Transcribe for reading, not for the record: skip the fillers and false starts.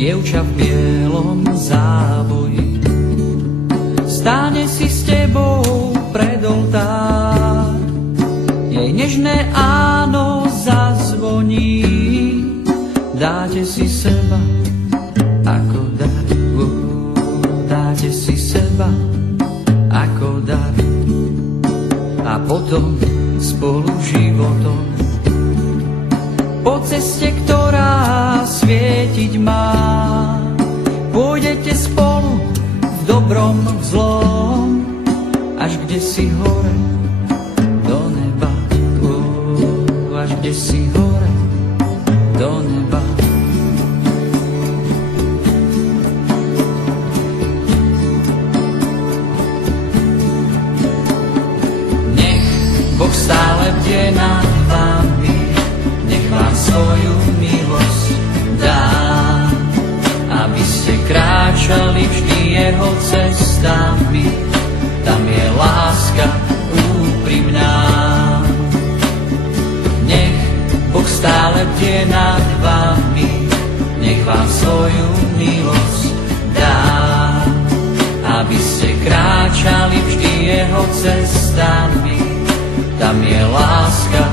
dievča v bielom závoji. Stáne si s tebou pred oltár, jej nežné áno zazvoní. Dáte si seba ako dar, dáte si seba ako dar. A potom spolu životom po ceste, ktorá svietiť má, pôjdete spolu v dobrom, v zlom, až kde si hore do neba, až kde si hore do neba. Nech Boh stále bdie nad vami, nech vám svoju milosť dá, aby ste kráčali vždy jeho cestami. Tam je láska úprimná. Nech Boh stále bdie nad vami, nech vám svoju milosť dá, aby ste kráčali vždy jeho cestami. Tam je láska